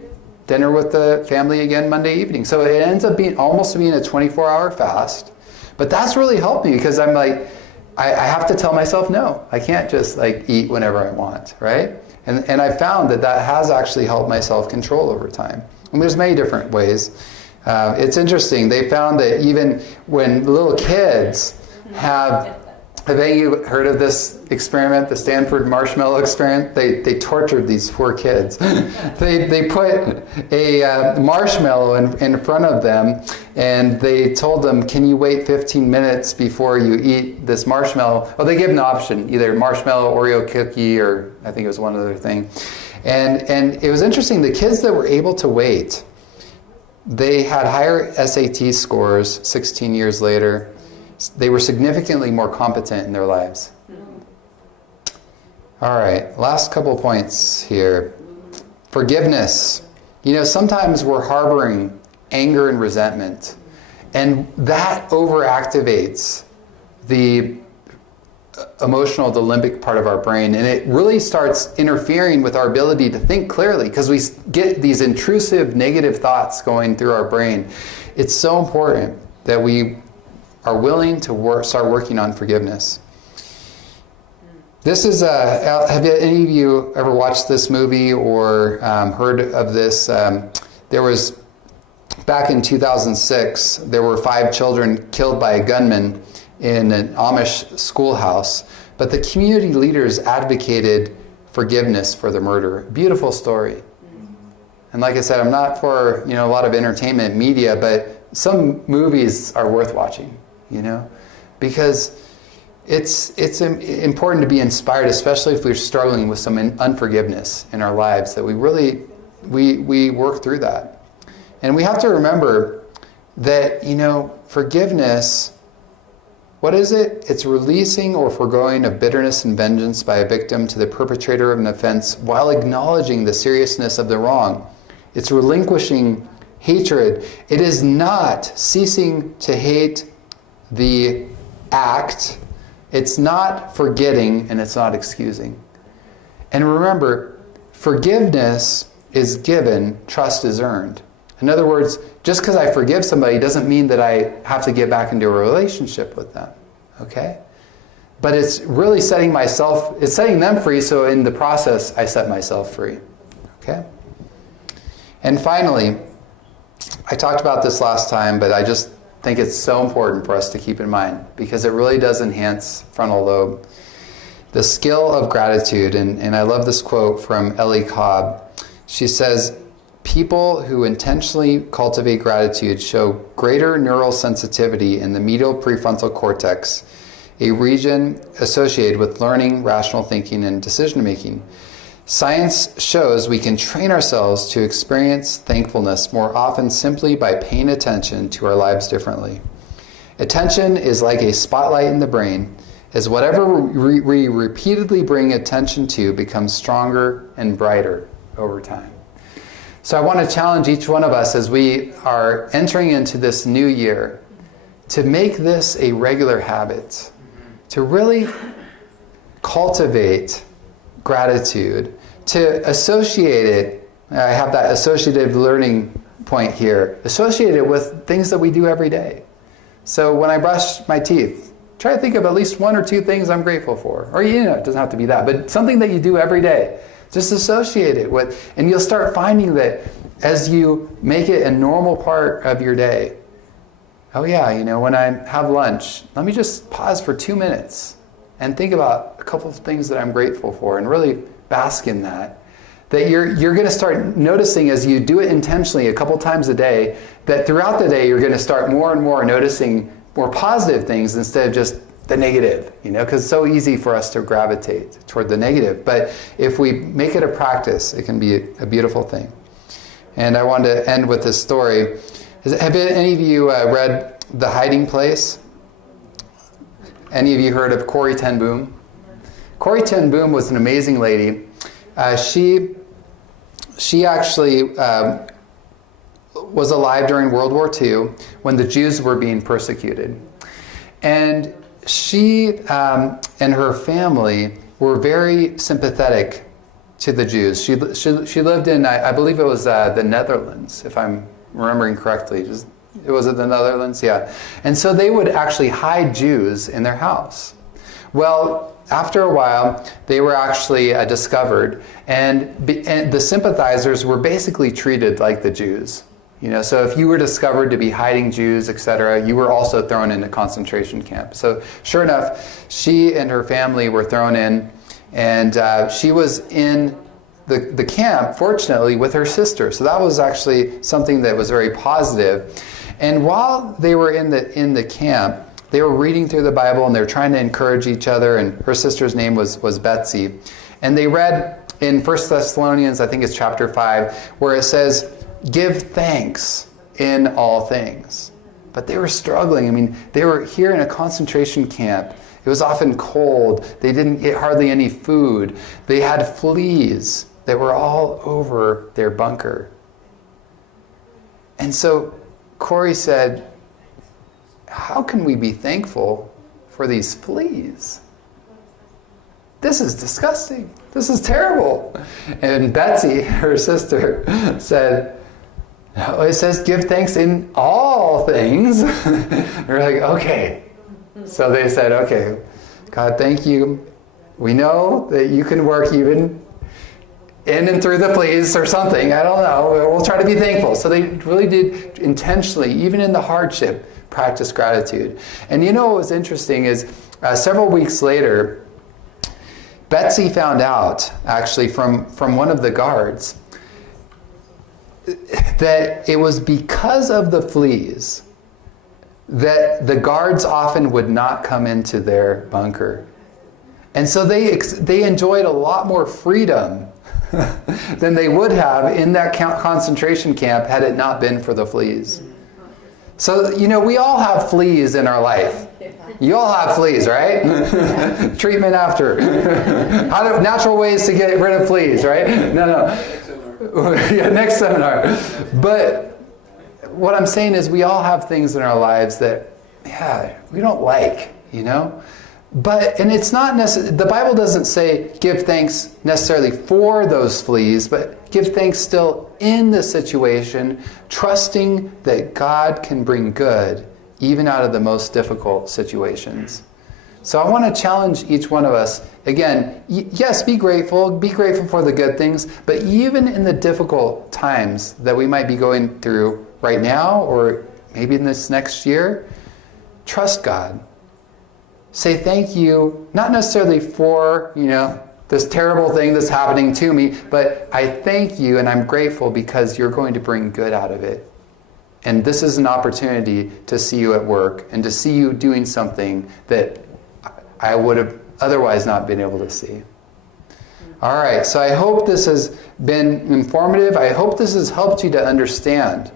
dinner with the family again Monday evening. So it ends up being almost a 24-hour fast. But that's really helped me because I'm like, I have to tell myself no. I can't just eat whenever I want, right? And I found that has actually helped my self-control over time. And there's many different ways. It's interesting. They found that even when little kids have any of you heard of this experiment, the Stanford marshmallow experiment? They tortured these poor kids. They put a marshmallow in front of them, and they told them, can you wait 15 minutes before you eat this marshmallow? Well, they gave them an option, either marshmallow, Oreo cookie, or I think it was one other thing. And it was interesting, the kids that were able to wait, they had higher SAT scores 16 years later. They were significantly more competent in their lives. All right, last couple points here. Forgiveness. Sometimes we're harboring anger and resentment, and that overactivates the the limbic part of our brain, and it really starts interfering with our ability to think clearly because we get these intrusive negative thoughts going through our brain. It's so important that we are willing to start working on forgiveness. This is have any of you ever watched this movie or heard of this? There was, back in 2006, there were 5 children killed by a gunman in an Amish schoolhouse, but the community leaders advocated forgiveness for the murderer. Beautiful story. And like I said, I'm not for a lot of entertainment media, but some movies are worth watching. Because it's important to be inspired, especially if we're struggling with some unforgiveness in our lives, that we really we work through that. And we have to remember that forgiveness, what is it? It's releasing or foregoing of bitterness and vengeance by a victim to the perpetrator of an offense while acknowledging the seriousness of the wrong. It's relinquishing hatred. It is not ceasing to hate the act. It's not forgetting, and it's not excusing. And remember, forgiveness is given, trust is earned. In other words, just because I forgive somebody doesn't mean that I have to get back into a relationship with them. Okay? But it's really setting them free, so in the process, I set myself free. Okay? And finally, I talked about this last time, but I just think it's so important for us to keep in mind because it really does enhance frontal lobe. The skill of gratitude, and I love this quote from Ellie Cobb. She says, people who intentionally cultivate gratitude show greater neural sensitivity in the medial prefrontal cortex, a region associated with learning, rational thinking, and decision making. Science shows we can train ourselves to experience thankfulness more often simply by paying attention to our lives differently. Attention is like a spotlight in the brain, as whatever we repeatedly bring attention to becomes stronger and brighter over time. So I want to challenge each one of us as we are entering into this new year to make this a regular habit, to really cultivate gratitude, to associate it, I have that associative learning point here, associate it with things that we do every day. So when I brush my teeth, try to think of at least 1 or 2 things I'm grateful for. Or it doesn't have to be that, but something that you do every day. Just associate it with, and you'll start finding that as you make it a normal part of your day, oh yeah, when I have lunch, let me just pause for 2 minutes and think about a couple of things that I'm grateful for and really bask in that. that you're going to start noticing as you do it intentionally a couple times a day, that throughout the day you're going to start more and more noticing more positive things instead of just the negative, because it's so easy for us to gravitate toward the negative. But if we make it a practice, it can be a beautiful thing. And I wanted to end with this story. Have any of you read The Hiding Place? Any of you heard of Corrie ten Boom? Corrie ten Boom was an amazing lady. She actually was alive during World War II when the Jews were being persecuted. And she and her family were very sympathetic to the Jews. She lived in, I believe it was the Netherlands, if I'm remembering correctly. Was it the Netherlands? Yeah. And so they would actually hide Jews in their house. Well, after a while, they were actually discovered, and the sympathizers were basically treated like the Jews. So if you were discovered to be hiding Jews, etc., you were also thrown into concentration camp. So sure enough, she and her family were thrown in, and she was in the camp, fortunately, with her sister. So that was actually something that was very positive. And while they were in the camp, they were reading through the Bible, and they were trying to encourage each other, and her sister's name was Betsy. And they read in 1 Thessalonians, I think it's chapter 5, where it says, "Give thanks in all things." But they were struggling. They were here in a concentration camp. It was often cold. They didn't get hardly any food. They had fleas that were all over their bunker. And so Corrie said, "How can we be thankful for these fleas? This is disgusting. This is terrible." And Betsy, her sister, said, "No, it says give thanks in all things." We're like, okay. So they said, "Okay, God, thank you. We know that you can work even in and through the fleas or something. I don't know. We'll try to be thankful." So they really did intentionally, even in the hardship, practice gratitude. And what was interesting is several weeks later, Betsy found out, actually, from one of the guards, that it was because of the fleas that the guards often would not come into their bunker. And so they enjoyed a lot more freedom than they would have in that concentration camp had it not been for the fleas. So, we all have fleas in our life. You all have fleas, right? Treatment after. Natural ways to get rid of fleas, right? No. Yeah, next seminar. But what I'm saying is we all have things in our lives that, we don't like, But, and it's not necessarily, the Bible doesn't say give thanks necessarily for those fleas, but give thanks still in the situation, trusting that God can bring good even out of the most difficult situations. So I want to challenge each one of us, again, yes, be grateful for the good things, but even in the difficult times that we might be going through right now, or maybe in this next year, trust God. Say thank you, not necessarily for, this terrible thing that's happening to me, but I thank you and I'm grateful because you're going to bring good out of it. And this is an opportunity to see you at work and to see you doing something that I would have otherwise not been able to see. All right, so I hope this has been informative. I hope this has helped you to understand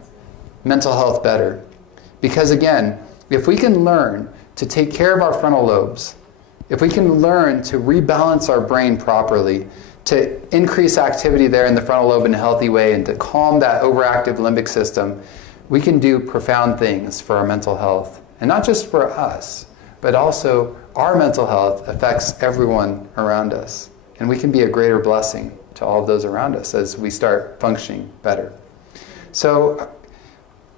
mental health better. Because again, if we can learn to take care of our frontal lobes, if we can learn to rebalance our brain properly, to increase activity there in the frontal lobe in a healthy way, and to calm that overactive limbic system, we can do profound things for our mental health. And not just for us, but also our mental health affects everyone around us. And we can be a greater blessing to all of those around us as we start functioning better. So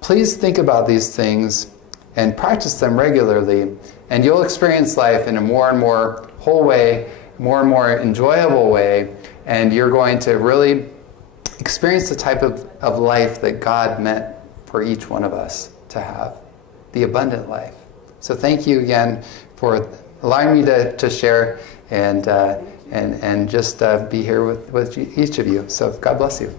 please think about these things and practice them regularly, and you'll experience life in a more and more whole way, more and more enjoyable way, and you're going to really experience the type of life that God meant for each one of us to have, the abundant life. So thank you again for allowing me to share and just be here with each of you. So God bless you.